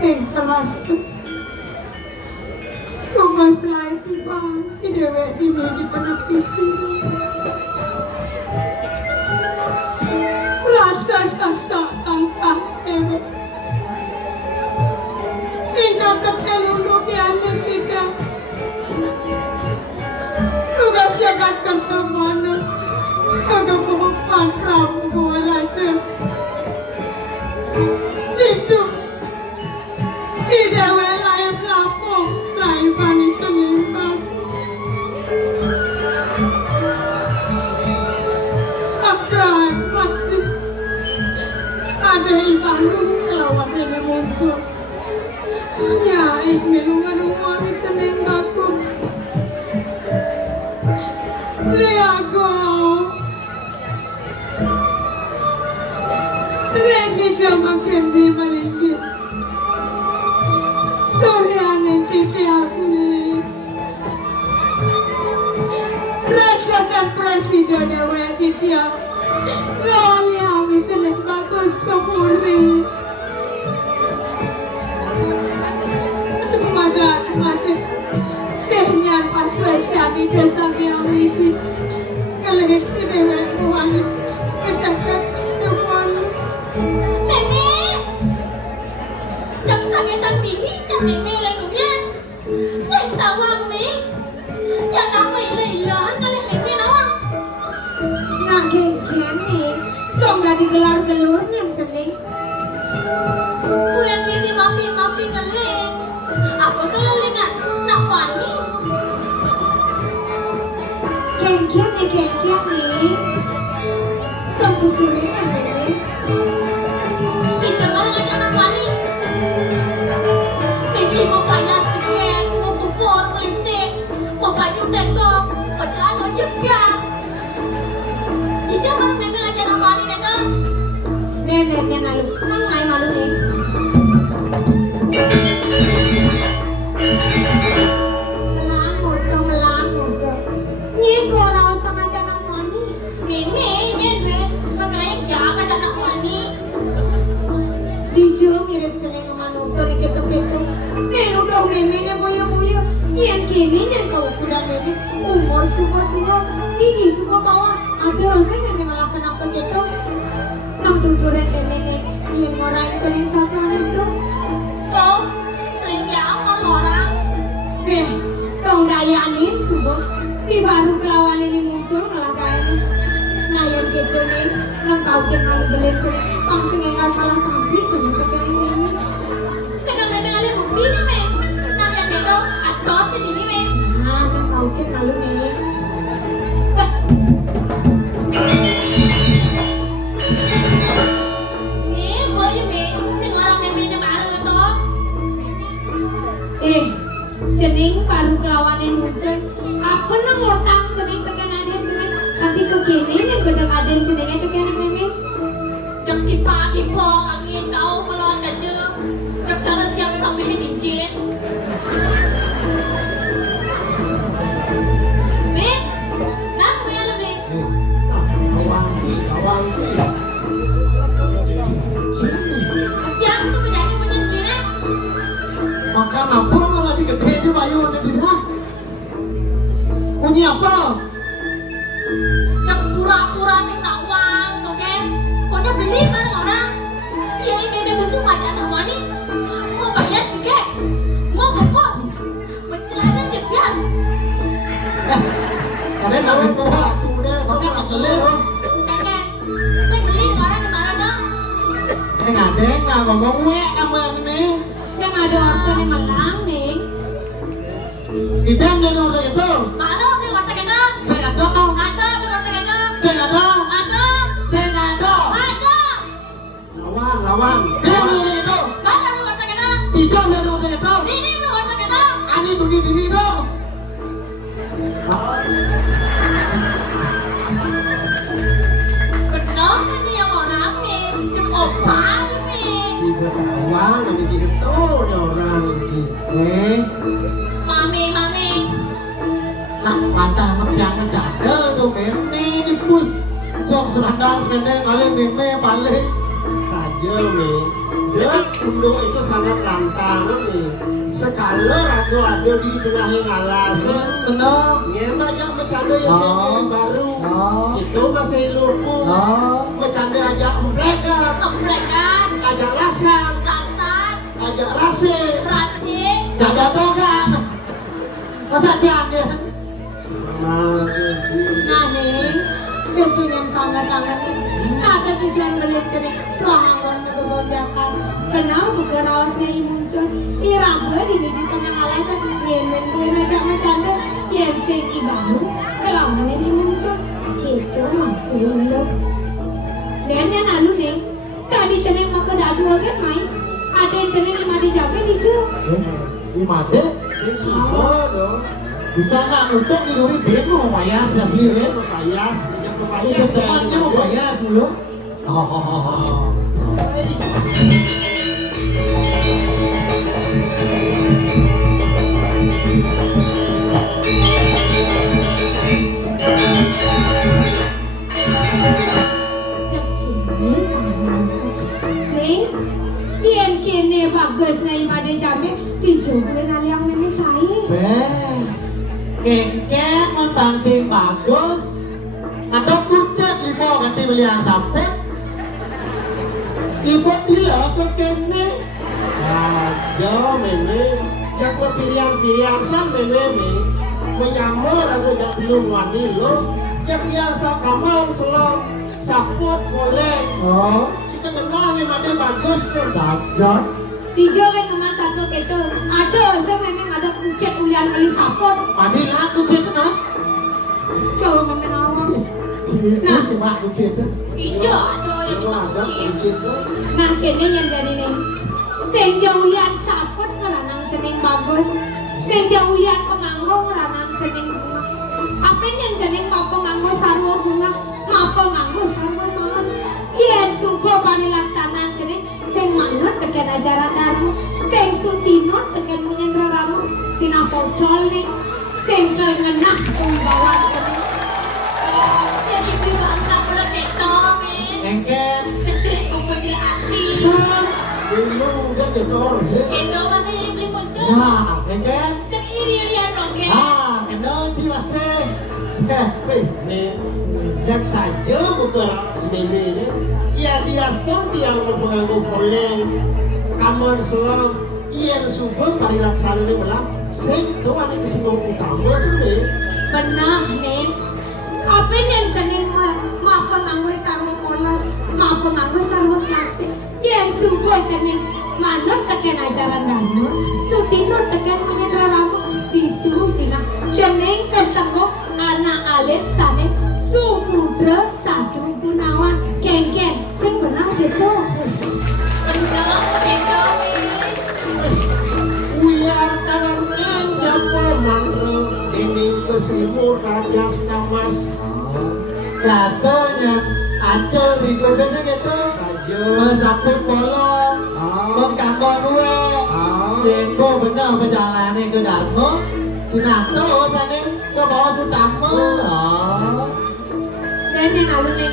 sing kelas Sumas lain bang di dewek ini di penepisi rasa sasa tangkah dewek ingat kekelulu kianim tidak tugas jagat kertemanan kagak pengupan kamu gua raja itu di dewek lain lapong lain panik senimbang akan masih ada ibaru lawan ini muncul nyai minum-minuman di senin bagus Riago Regi jamak kendi malinggi Suryanin titi aku nih Rasa dan presiden dewe titi aku Lawan yang itu bagus kepuri Mati sehingga pas wajah di desa yang ini kelis dewe muali kejagat teman Meme jam sakitan dini kan meme lenunya saya tawang nih yang namanya leilahan kali meme nawang nggak gini dong nggak digelar-gelurnya cening gue yang ngisi mapi ngeleng apa kelengan nak wani kengkian nih dong kukurin kan meme itu barang aja nak wani misi mau payah segen mau pupur lipstick mau baju tendok mau celana jegar itu barang meme aja nak wani tendok neneknya naik nang naik malu nih melangur dong nyin korang sama jangan wani meme nyewe mengenai ya aja nak wani dijauh mirip ceneng sama nonton gitu-gitu nenu dong meme-nya boyo-boyo yang kini yang kau kuda meme umur super tua gigi super bawah ada sih meme ngelakuin apa gitu nang tuturan meme-nya yang ngorang ceneng satu itu tuh paling ya orang dong dayanin subuh di baru kelawan ini muncul ngelagain nah yang gitu nih nang kau kenal beli ceneng langsung enggak salah tampil ceneng kayak ini kadang meme ngale bukti nih meme nang yang itu atos di nih meme nah nang kau kenal nih boleh meme orang meme ini baru itu cening baru kelawanin muncul apa nang ngortang cening tekan aden cening nanti ke kini yang gedeng aden ceningnya tekan meme cek kipa angin kau melon aja cek cara siap sampai hijin meme nak punya lebih Awang jam tuh menjadi punya makan apa malah digede aja bayu ada di dah punya apa cek pura-pura sing nawang oke kau beli barang orang iya ini bebe busuk aja nawang nih mau bayar juga mau bokor mencelana jepian kalian tahu apa sudah makan apa kelih kakek saya beli di orang kemarin dong ada nggak ngomong gue kamu ini yang ada organ yang menang nih kita yang jadi orang itu baru di warteg itu saya ada ada di warteg itu saya ada ada saya nggak ada ada lawan dia yang orang itu baru di warteg itu hijau dari orang itu ini di warteg itu ani begini ini dong betul ini yang orang nih cek opal nih tidak uang nanti gitu ada orang ini mami nak patah ngerjang ngejaga tuh mene di pus jok serandang serendeng kali meme balik saja me Budak itu sangat lantang nih. Sekala rado di tengah ngalasan. Kenal. Ngena aja bercanda ya seni baru. Itu masih lupu. Bercanda aja emplekan. Keplekan, Aja lasan. lasan, Aja rase. rasi, Jaga toga. Masa jangan. Nah nih, tentunya sangat kangen nih. Ada tujuan beli cenek pelahangon kegonjakan. Kenal bukan rawasnya muncul. Iraga di tengah alasan yemen gue ngajak macanda. Yang sing ibaru kelamannya muncul. Itu masih belum. Dan yang lalu nih, tadi cenek maka dadu agen main. Ada yang cenek lima di jabe di jauh. Di made. Sing suka dong. Bisa nggak nutup di duri bingung mau payas asli ya. Pepayas, tidak Ini pepayas. temannya mau payas dulu. Ning, yen kene bagus na imade jambe dijogo naliang nene sae. Kengkeng ngembang sing bagus. Atau kucet lipo ganti beli yang sampai. Ibu dia ke kene. Aja meme, yang pilihan san meme, menyamur atau yang belum wani lo, yang biasa kamar selang, saput boleh. Oh, Kita menang yang ada bagus pun. cacat. Dijogo keman satu keto. Ada saya memang ada kucet ulian kali sapot. Padi lah kucet na. Coba memang awam. Ini cuma kucet. hijau ada yang Kalau ada dikunci. kucing tuh, Nah kene yang jadi nih. Sing jauhian sapot ngeranang cening bagus. Sing jauhian penganggo ngeranang cening bunga. Apa yang cening mau penganggo sarwa bunga, mau penganggo sarwa mas. Yen subuh bani laksanaan cening sing manut teken ajaran darmu, sing sutinut teken munyendra ramu, sinapau col nih, sing kengenak pembawan cening. Jadi beli bangsa pula keto, men. Kengkeng. Cek kumpul di hati. dulu kan jekor sih. Kendo masih jadi beli muncul. Nah, kengkeng. Cek iri-irian dong, Ken. Kena cimaseng. Nih, jak saja bukan semene ini. Ya dia stop yang mengganggu poleng, kamar selam, iya subuh parilaksana ini malah. Sing tuh ada kesinggung utama sih. Benah nih. Apa yang cening mau penganggo sarwa polos, mau penganggo sarwa klasik. Yang subuh cening manut teken ajaran dharma, sutinut teken munyendra ramu. Itu sina cening kesenggo anak alit sane subudra satu gunawan kengken sing benar gitu. Bener, kendo, men. Uyar kanan japa mantra ini kesimur rajas namas Kastonya acur di kodenya gitu. saja. Mesaput bolong. Mengkambon uwe. Yengko benar perjalanan ke Dharma. Sinato sana ke bawah Sutama. Dan yang lalu nih,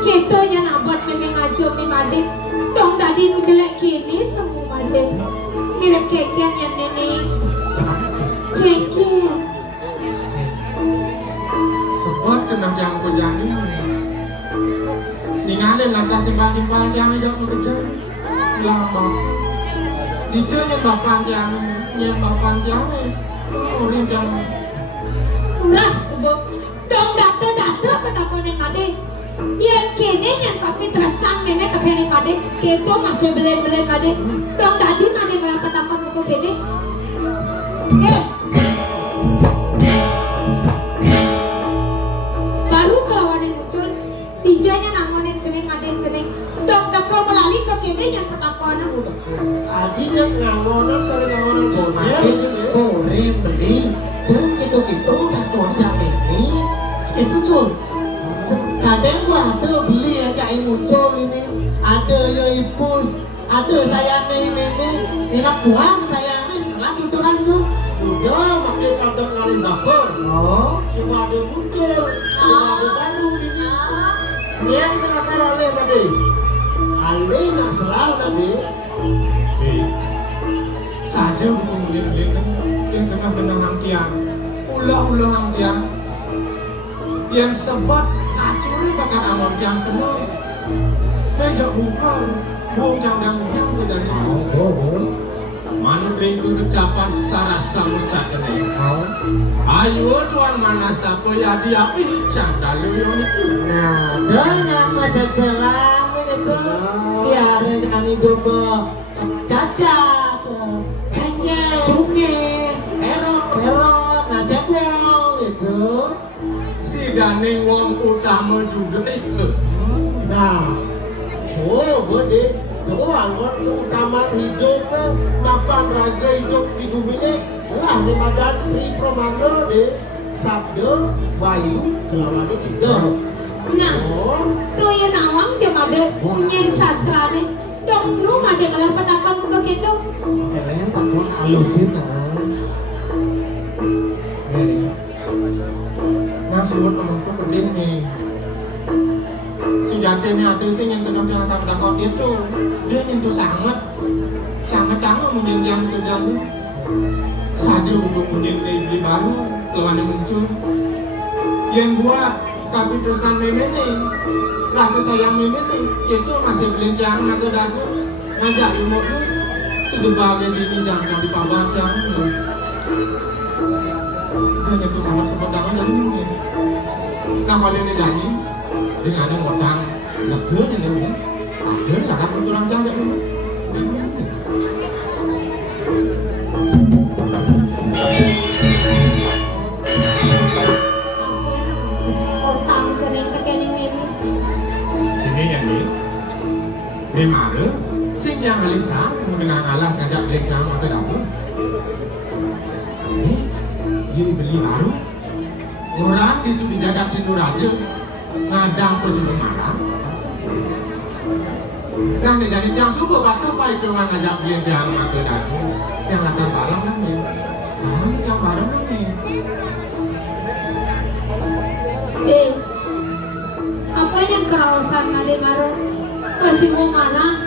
kita yang abad memang ngajo mimade, dong tadi nu jelek kini semua made. Mirip kekian yang nenek, kekian. Sebab kena yang kejani ningalin lantas timbal-timbal yang yang kerja lama dijunya bapak yang orang yang Ulah sebab, dong data ketakutan made. Yang kini yang kami teraskan nenek kekini made, kita masih belen made. Dong tadi made berapa takut buku kini? Baru kawan yang muncul, dijanya namun yang celing ada yang celing. Dong kau melalui ke kini yang ketakutan udah. Adinya ngawonan cari ngawonan Mati cari. boleh beli. Dan gitu-gitu takut sampai ini. Segitu cul. Kadang gua ada beli aja yang muncul ini. Ada ya ipus. Ada saya nih meme. Ini buang saya nih. Lalu itu lanjut. Udah makin kadang ngalih dapur. Oh. Cuma ada muncul, cuma ada baru ini. Ah, Yang kenapa lalai tadi? Ale nak selalu nabi. Saja buku mulia-mulia yang kena hang tiang, ulah-ulah hang tiang, yang sebab kacuri bakat amor tiang kena, meja bukan, buang yang dan Manu rindu ucapan sarasa musat ini. Ayo tuan manas tako ya diapi canda luyon itu. Nah, dengan masa selang itu biar jangan hidup cacat, cungi, erot, nah cebol itu. Si daning wong utama juga itu. Nah, oh boleh. Doang orang utama hidup, mapan raga hidup ini lah di madan pri promando de sabdo bayu kelawan itu. Nah, doyan awang cuma ada punyen sastra nih. Dong lu ada kalau penakam muka gitu. Kalian takut halusin Nah, sebut temanku penting nih. Sejatinya ada sih yang kena takut itu. Dia nyentuh sangat sangat menyenjang kerjanya. Saja buku menyentuh di baru lawan yang muncul. Yang buat keputusan meme nih, rasa sayang meme nih, itu masih belenjang atau dagu ngajak imut lu. Sebagai ini jangan di pabat yang dia nyentuh sama sepetangan dan ini. Nah kalau ini jadi dengan ada modang negeri yang ini. Dia nggak akan berturang jauh dulu. Otang jaring kekening meme. Ini yang ini. Ini mana? Sing yang Alisa mengenang alas ngajak belakang atau dapur. Ini dia beli baru. Orang itu dijadat sindur aja. Ngadang posisi marah. Nah, nih jadi yang subuh batu apa itu ngajak dia yang mati dagu, yang latar bareng kan nih, yang bareng kan nih. Apa yang kerawasan ngade marah? Masih mau marah?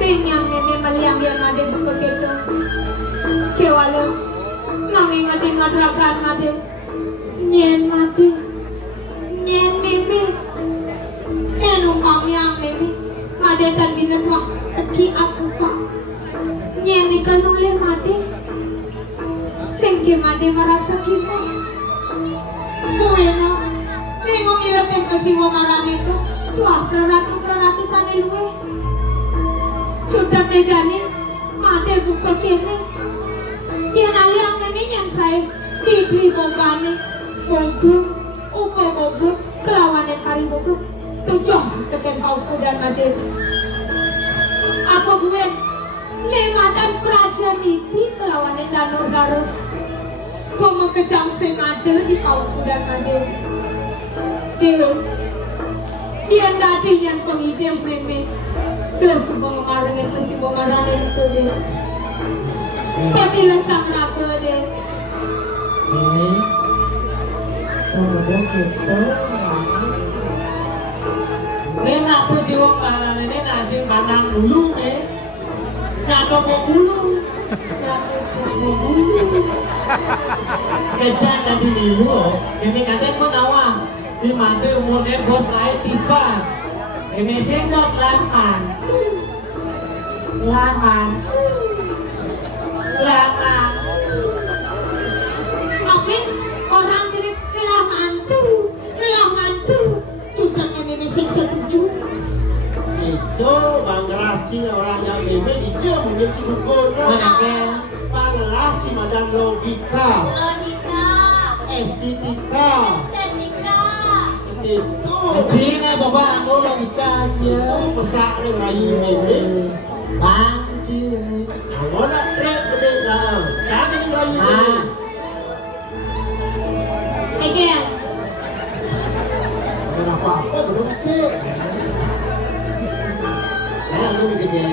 Sing yang meme maliang yang ngade buka gitu. Kewalo, ngingat ragan ngade, nyen mati, nyen meme. Enong yang meme, made kan binarwah, ki aku pak. Nyeni kan oleh made, sengke made merasa kita. Bueno, nengo mila tempo si wamaran itu, tuah peratu sana luwe. Sudah tejani, made buka kene. Yang aliang meme yang saya diberi bongkane, bongku, upo bongku, kelawanan hari bongku. Tujuh dengan pauku dan made. Apa gue lematan prajaniti kelawanan danur daru. Pemekejang sing ada di pauku dan made. Dia tadi yang pengidem meme. Dia semua ngarangin masih mau ngarangin itu dia. Pemilah sang raga dia. Udah gitu. Ini apa sih wong parah ini nasi pandang bulu nih, nyata mau bulu, kejar tadi nilu, ini kadang mau nawang, di mati umurnya bos lain tiba, ini sendok laman, Apin orang jelek ngelah mantu. Sudah meme sing setuju. Itu Bang Raci orang yang meme dia mungkin si Google. Mana Bang Raci madan logika, estetika. Itu Cina coba aku logika aja, pesak nih rayu meme. bang Cina. Kalau nak trek beda dalam, jangan rayu meme. Again. Apa belum ke? Lalu gede.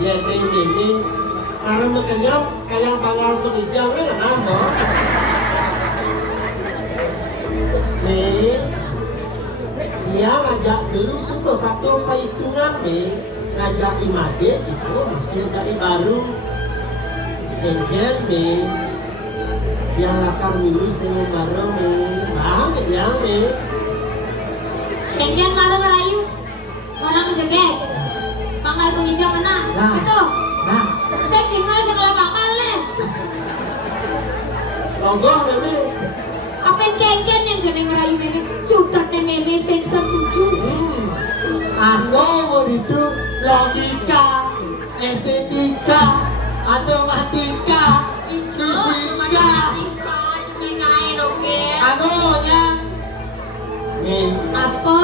Dia ini karena makanya kayak bangal ke hijau kan, Me, dia ngajak dulu suka pakai perhitungan me, ngajak imade itu masih ngajak baru. Kemudian me, yang akan minus dengan baru me, banyak yang me. Kengken malu merayu, orang jengek, bangkai penginjau kena, Nah. itu. Nah, Saya tinggal segala bakal nih. Logoh me, Apa yang kengken yang jadi ngerayu meme, cutat nih meme sing setuju. aku mau itu logika, estetika, matematika, fisika. Aku nya me, Apa?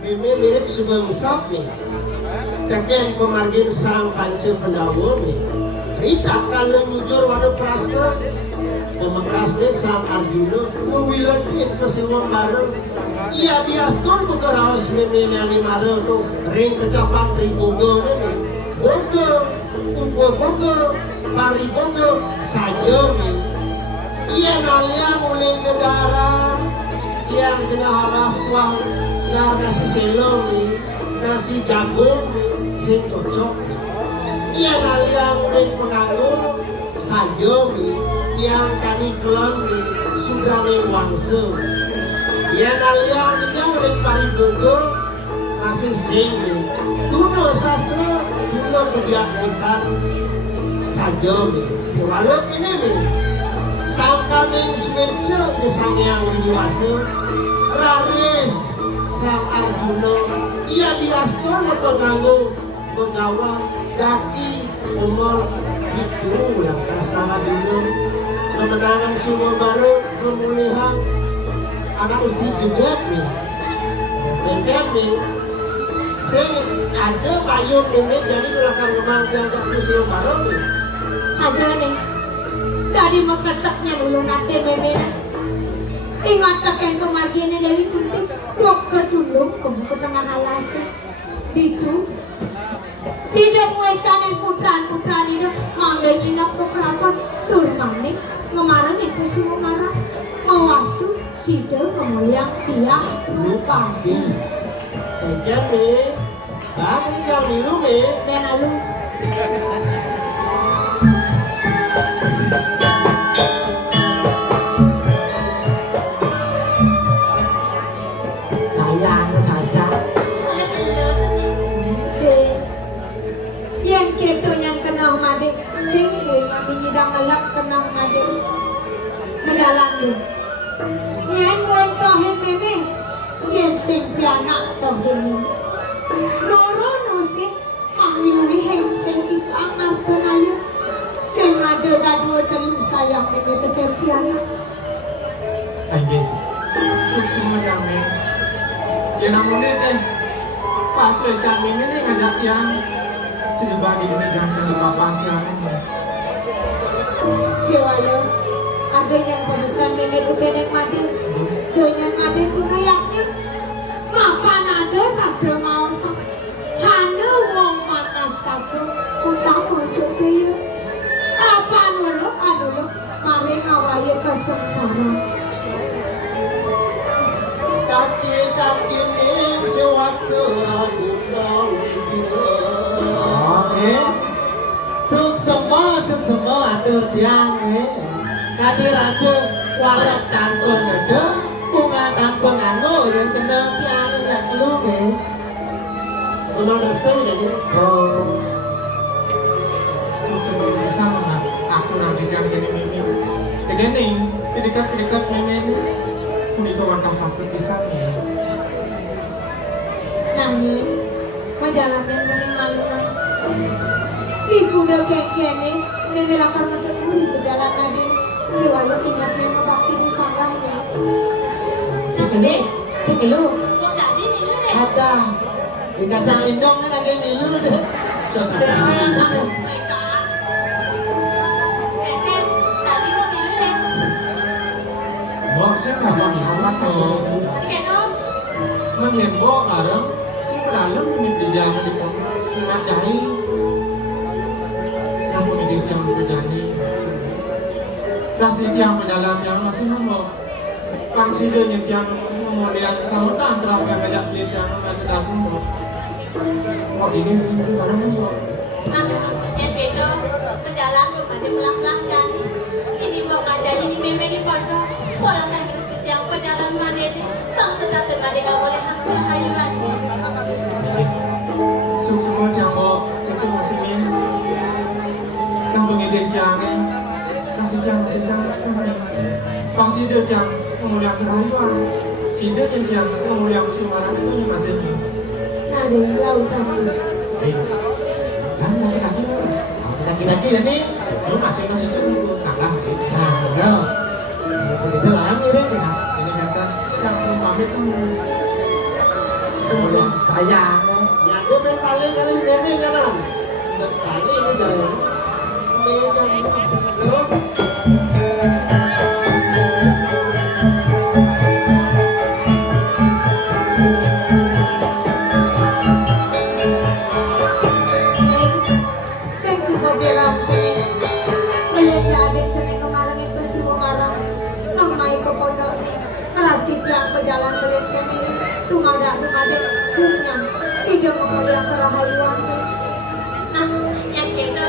me mirip sumungsap me. Kakek pemargin sang panca pendawa me. Rita kalau jujur waduh prasna. Demokrasnya sang Arjuna mewilatin ke semua bareng. Ia diaston bukan harus memenani mareng tu ring kecapak ribogo ni. Bogo, bogo, paribogo saja ni. Ia nalia mulai negara yang kena halas kuah nasi selo ni, nasi jagung ni, sing cocok ni. Ia nalia mulai penganggur saja ni. Yang kami kelam sudah lewangse. Yang nalian yang dari Gogo masih sing. Duno sastra, duno kebiakan saja. Walau ini sangka ning suwerjo ini sang yang dewasa. Raris sang Arjuna ia diaston penganggo pengawal daki umur itu yang kasar dulu. Kemenangan semua baru pemulihan anak istri juga nih. Dan nih, saya ada payung ini jadi belakang kemang diajak ke semua baru nih. Saja nih. Tadi meketeknya dulu nanti meme. Ingat teken pemargiannya dari putih. Dokter dulu kamu ke tengah halasnya. Itu tidak mulai canen putra ini manggil inap ke pelakon turmanik ngemarin itu si marah mewastu sida kemuliaan dia lupa Dan nih, bahkan yang minum nih. dan lalu sayang saja. yang keto yang kenal made sing gue menyidang ngelak kenal made mendalam deh yang gue tohen meme yang sing piana tohen meme noro nusin mahliwi hem sing ikang arten ayo sing ada dua telur sayang meme teken piana Anjing, semua kami. Ya namanya teh pas lecan ini nih ngajak yang sejumlah di meja di papan yang Kewala, ada yang pemesan meme teken made doyan made tuh kayaknya mapan ada sastra mau sok hana wong panas kaku utama juga ya apa nurut aduh mari ngawaya kesengsara Kaki ning sewaktu aku kau Oke, suk semua atur tiang Kadi rasa warak tanpa ngede, bunga tanpa nganggo yang kena tiang nggak perlu Cuma restu jadi. Oh, sebelum bisa mana aku nantikan jadi mimi. Begini, dekat mimi ini ini kawan takut bisa nih. nani menjalankan kuning maluran di kuda kekene meme lakar macam uri berjalan nadi kewala ingat meme bakti di sananya cek lu Kok tadi milu deh? ada di kacang lindung kan ada milu deh. Mereka. Ken, tadi kok milu deh? Bok saya nggak mau ngawat tuh. Ken om, Menembok bareng si dalam ini berjalan di pondok dahi. Yang mendidik yang berjani. Terus di tiang berjalan yang masih nambah. pasti dia yang mau lihat sambutan terap yang ngajak beli yang ada dapur. Oh ini barang kok. Nah, yang beda berjalan tuh pada pulang-pulang jadi. Ini mau ngajari ini meme di pondok. Pulang kan yang berjalan mana ini. Bang sedatun mana gak boleh hantar kayuan. Semua yang mau itu maksudnya yang pengedek jangan masih jangan pasti dia yang kemuliaan kerajuan si dia yang kemuliaan kesumaran itu masih Nah, dari lautan. kan kaki Kaki-kaki ya nih. lu masih itu salah Nah, enggak. Itu lagi deh. ini kata yang pamit Kemudian sayang. Ya dia berpaling kali ini kan. Berpaling aja. Neng, sing suka bilang jeneng. Belanja adik jeneng kemarin itu semua marah. Ngemai ke pondok nih. Keras tiang pejalan beli jeneng ini. Tungadak sirnya. Si dia menguliah kerahayuan. Nah, yang gitu